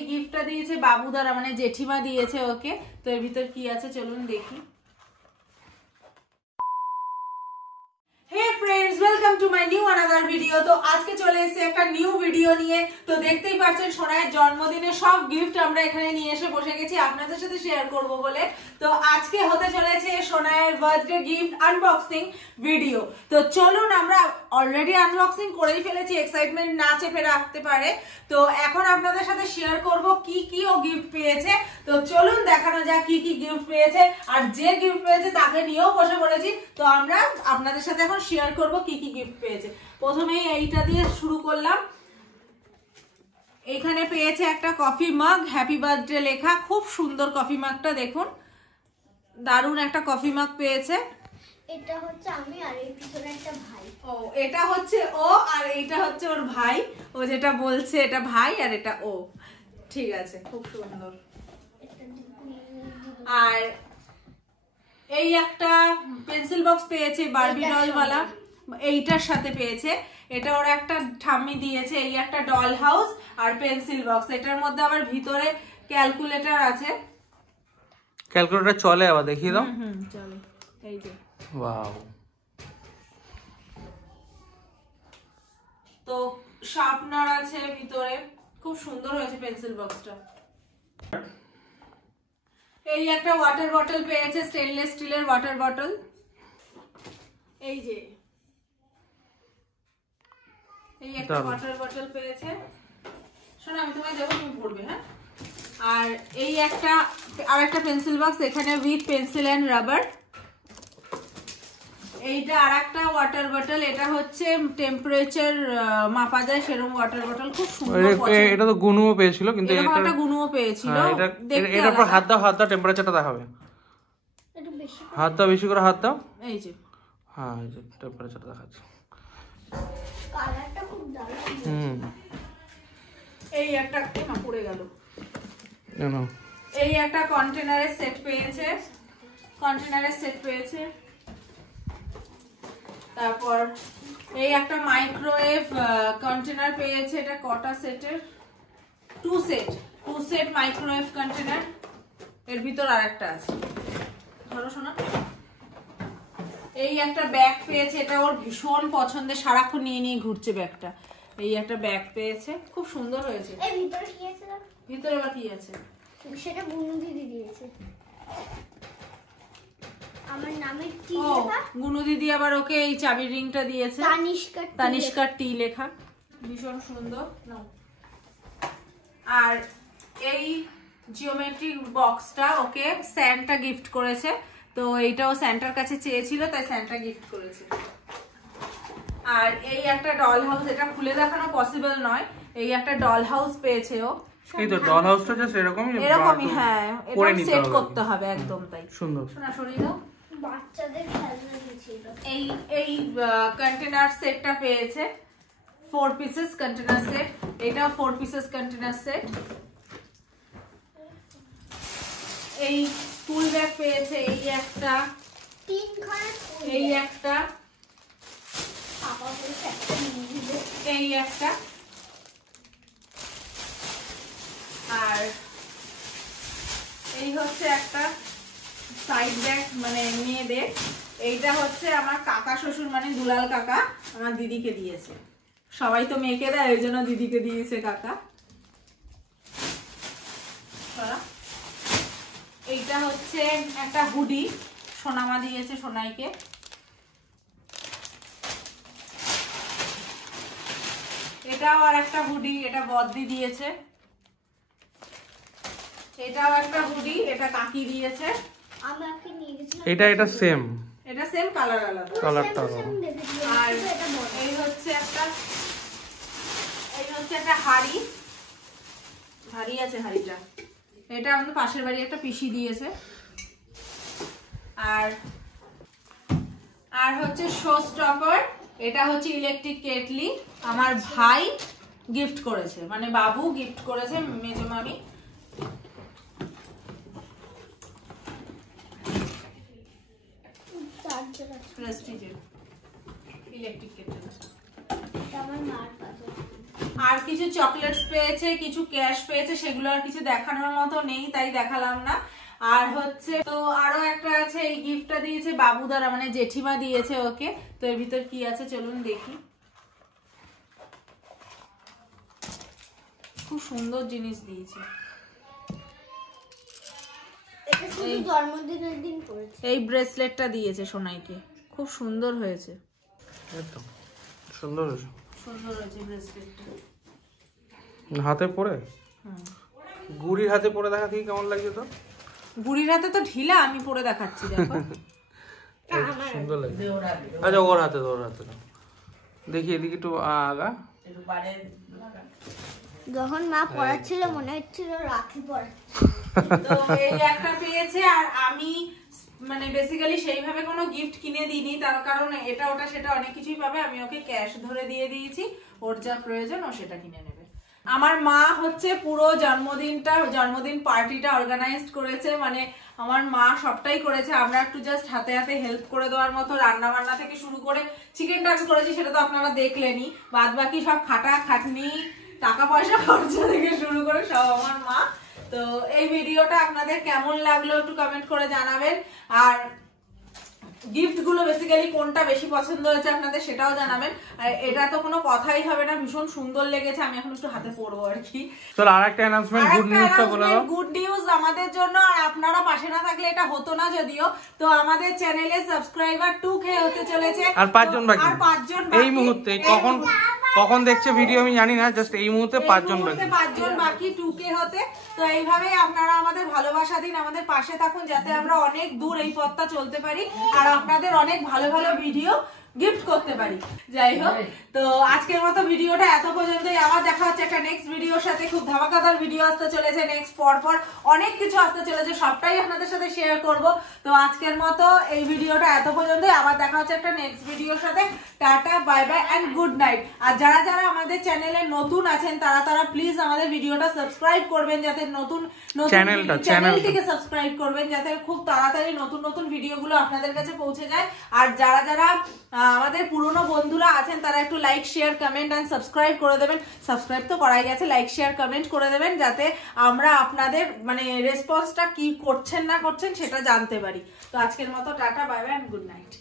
এই গিফটটা দিয়েছে বাবু দ্বারা, মানে জেঠিমা দিয়েছে ওকে। তো এর ভিতর কি আছে চলুন দেখি। Hey friends, welcome to my new another video. তো আজকে চলে এসেছে একটা নিউ ভিডিও নিয়ে। তো দেখতেই পাচ্ছেন সোনায়ের জন্মদিনে সব গিফট আমরা এখানে নিয়ে এসে বসে গেছি আপনাদের সাথে শেয়ার করব বলে। তো আজকে হতে চলেছে সোনায়ের বার্থডে গিফট আনবক্সিং ভিডিও। তো চলুন, আমরা অলরেডি আনবক্সিং করেই ফেলেছি, এক্সাইটমেন্ট না চেপে রাখতে পারে। তো এখন আপনাদের সাথে শেয়ার করব কি কি ও গিফট পেয়েছে। তো চলুন দেখানো যাক কি কি গিফট পেয়েছে, আর যে গিফট পেয়েছে তাকে নিয়েও বসে পড়েছি। তো আমরা আপনাদের সাথে এখন শেয়ার করব কি কি গিফট পেয়েছে। প্রথমেই এইটা দিয়ে শুরু করলাম। এখানে পেয়েছে একটা কফি মাগ, হ্যাপি বার্থডে লেখা, খুব সুন্দর কফি মাগটা দেখুন, দারুণ একটা কফি মাগ পেয়েছে। এটা হচ্ছে আমি আর এই পিছনে একটা ভাই। ও, এটা হচ্ছে ও আর এইটা হচ্ছে ওর ভাই। ও যেটা বলছে এটা ভাই আর এটা ও। ঠিক আছে, খুব সুন্দর। আর এই একটা পেন্সিল বক্স পেয়েছে বারবি ডল वाला, এইটার সাথে পেয়েছে। এটা ওর একটা ঠাম্মি দিয়েছে, এই একটা ডল হাউস আর পেন্সিল বক্স। এটার মধ্যে আবার ভিতরে ক্যালকুলেটর আছে। ক্যালকুলেটর চলে আবার দেখিয়ে দাও। চলে, এই যে। ওয়াও। তো শার্পনার আছে ভিতরে, খুব সুন্দর হয়েছে পেন্সিল বক্সটা। এই একটা ওয়াটার বটল পেয়েছে, স্টেনলেস স্টিলের ওয়াটার বটল। এই যে এই একটা ওয়াটার বটল পেয়েছে। শোনো, আমি তোমায় দেবো, তুমি পড়বে। হ্যাঁ, আর এই একটা আরেকটা পেন্সিল বক্স, এখানে উইথ পেন্সিল এন্ড রাবার। এইটা আরেকটা ওয়াটার বটল, এটা হচ্ছে টেম্পারেচার মাপা যায় সেরকম ওয়াটার বটল, খুব সুন্দর। এটা তো গুনুও পেয়েছিল, কিন্তু এটা একটা গুনুও পেয়েছিল। এটার পর হাত দাও টেম্পারেচারটা দেখাবে। একটু বেশি হাত দাও, বেশি করে হাত দাও। এই যে, হ্যাঁ, এই যে টেম্পারেচারটা দেখাচ্ছে। কালারটা খুব দারুণ। এই একটা পড়ে গেল। জানো, এই একটা কন্টেনারের সেট পেয়েছে, তারপর এই একটা মাইক্রোওয়েভ কন্টেনার পেয়েছে। এটা কটা সেটের? 2 সেট মাইক্রোওয়েভ কন্টেনার। এর ভিতর আরেকটা আছে, ধরো শোনা। এই একটা ব্যাগ পেয়েছে, এটা ওর ভীষণ পছন্দের, সারাক্ষণ নিয়ে নিয়ে ঘুরছে ব্যাগটা। এই একটা ব্যাগ পেয়েছে, খুব সুন্দর হয়েছে। এই ভিতরে কি আছে? ভিতরে আবার কি আছে? সেটা গুনু দিদি দিয়েছে, আমার নামের টি লেখা। গুনু দিদি আবার ওকে এই চাবির রিংটা দিয়েছে, তানিষ্কার টি লেখা, ভীষণ সুন্দর। আর এই জিওমেট্রিক বক্সটা ওকে স্যান্টা গিফট করেছে। তো এইটাও স্যান্টার কাছে চেয়েছিল, তাই স্যান্টা গিফট করেছে। আর এই একটা ডল হাউস, এটা খুলে দেখানো পসিবল নয়। এই একটা ডল হাউস পেয়েছে ও। এই তো ডল হাউসটা জাস্ট এরকমই। হ্যাঁ, এটা সেট করতে হবে, একদম তাই। সুন্দর। শোনা, সরিয়ে দাও। বাচ্চাদের খেলনা দিয়েছিল। এই কন্টেনার সেটটা পেয়েছে, 4 পিসেস কন্টেনার সেট। এটাও 4 পিসেস কন্টেনার সেট। এই স্কুল ব্যাগ পেয়েছে, এই একটা, 3 খানা, এই একটা, পাপা বলেছে একটা নিয়ে দিবে, এই একটা। আর এই হচ্ছে একটা সাইড ব্যাগ, মানে মেয়েদের। এইটা হচ্ছে আমার কাকা শ্বশুর, মানে দুলাল কাকা আমার দিদিকে দিয়েছে। সবাই তো মেয়েকে দেয়, ওই জন্য দিদিকে দিয়েছে কাকা। এইটা হচ্ছে একটা হুডি, সোনামা দিয়েছে সোনাইকে। এটাও আর একটা হুডি, এটা বদ্দি দিয়েছে। এটাও একটা হুডি, এটা কাকি দিয়েছে। আমাকে নিয়ে গেছিল। এটা সেম, এটা সেম, কালার আলাদা, কালারটা আর এই হচ্ছে একটা হাড়ি আছে, হাড়িটা এটা আমাদের পাশের বাড়ি একটা পিসি দিয়েছে। আর হচ্ছে শো স্টপার, এটা হচ্ছে ইলেকট্রিক কেটলি, আমার ভাই গিফট করেছে, মানে বাবু গিফট করেছে মেজো মামি। প্রেস্টিজের ইলেকট্রিক কেটলি, আমার মার কাছে। আর কিছু চকলেটস পেয়েছে, কিছু ক্যাশ পেয়েছে, সেগুলো আর কিছু দেখানোর মতো নেই, তাই দেখালাম না। আর হচ্ছে তো আরো একটা আছে, এই গিফটটা দিয়েছে বাবু দ্বারা, মানে জেঠিমা দিয়েছে ওকে। তো এর ভিতর কি আছে চলুন দেখি। খুব সুন্দর জিনিস দিয়েছে। জন্মদিনের দিন পড়েছে। এই ব্রেসলেটটা দিয়েছে সোনাইকে, খুব সুন্দর হয়েছে। একদম সুন্দর হয়েছে, সুন্দর হয়েছে ব্রেসলেটটা। হাতে পরে গুড়ির হাতে পরে দেখা কি কেমন লাগছে তো? বুড়ির হাতে তো ঢিলা, আমি পরে দেখাচ্ছি দেখো। সুন্দর লাগছে। আচ্ছা ওর হাতে, ওর হাতে দেখি, এদিকে একটু আগা। যখন মা পড়াচ্ছিল মনে হচ্ছিল রাখি পড়াচ্ছে। তো এই একটা পেয়েছে। আর আমি মানে বেসিক্যালি সেইভাবে কোনো গিফট কিনে দিইনি, তার কারণ এটা ওটা সেটা অনেক কিছুই পাবে, আমি ওকে ক্যাশ ধরে দিয়ে দিয়েছি, ওর যা প্রয়োজন ও সেটা কিনে নেবে। আমার মা হচ্ছে পুরো জন্মদিন পার্টিটা অর্গানাইজড করেছে, মানে আমার মা সবটাই করেছে, আমরা একটু জাস্ট হাতে হাতে হেল্প করে দেওয়ার মতো, রান্না বান্না থেকে শুরু করে চিকেন টাচ করেছি, সেটা তো আপনারা দেখলেনই, বাদ বাকি সব খাটনি টাকা পয়সা খরচা থেকে শুরু করে সব আমার মা। তো এই ভিডিওটা আপনাদের কেমন লাগলো একটু কমেন্ট করে জানাবেন। আর গিফট গুলো বেসিক্যালি কোনটা বেশি পছন্দ হয়েছে আপনাদের সেটাও জানাবেন। আর এটা তো কোনো কথাই হবে না, ভীষণ সুন্দর লেগেছে, আমি এখন একটু হাতে পরবো আর কি। চলো আরেকটা অ্যানাউন্সমেন্ট, গুড নিউজটা বলে দাও। গুড নিউজ আমাদের জন্য, আর আপনারা পাশে না থাকলে এটা হতো না যদিও। তো আমাদের চ্যানেলে সাবস্ক্রাইবার 2K হতে চলেছে, আর 5 জন বাকি। আর 5 জন এই মুহূর্তে কখন দেখছে ভিডিও আমি জানি না, জাস্ট এই মুহূর্তে 5 জন বাকি। 5 জন বাকি 2K হতে। তো এইভাবেই আপনারা আমাদের ভালোবাসা দিন, আমাদের পাশে থাকুন, যাতে আমরা অনেক দূর এই পথটা চলতে পারি আর আপনাদের অনেক ভালো ভালো ভিডিও গিফট করতে পারি। যাই হোক, তো আজকের মতো ভিডিওটা এত পর্যন্তই। আবার দেখা হচ্ছে একটা নেক্সট ভিডিওর সাথে, খুব ধামাকাদার ভিডিও আসতে চলেছে, নেক্সট পর অনেক কিছু আসতে চলেছে, সবটাই আপনাদের সাথে শেয়ার করব। তো আজকের মতো এই ভিডিওটা এত পর্যন্তই, আবার দেখা হচ্ছে একটা নেক্সট ভিডিওর সাথে। Tata, bye bye and good night. আর যারা আমাদের চ্যানেলে নতুন আছেন তারা প্লিজ আমাদের ভিডিওটা সাবস্ক্রাইব করবেন, যাতে নতুন চ্যানেলটিকে সাবস্ক্রাইব করবেন, যাতে খুব তাড়াতাড়ি নতুন ভিডিওগুলো আপনাদের কাছে পৌঁছে যায়। আর যারা আমাদের পুরনো বন্ধুরা আছেন তারা একটু like, share, comment and subscribe করে দেবেন। সাবস্ক্রাইব তো করাই গেছে, লাইক, শেয়ার, কমেন্ট করে দেবেন, যাতে আমরা আপনাদের মানে রেসপন্সটা কি করছেন না করছেন সেটা জানতে পারি। তো আজকের মতো tata, bye bye and good night.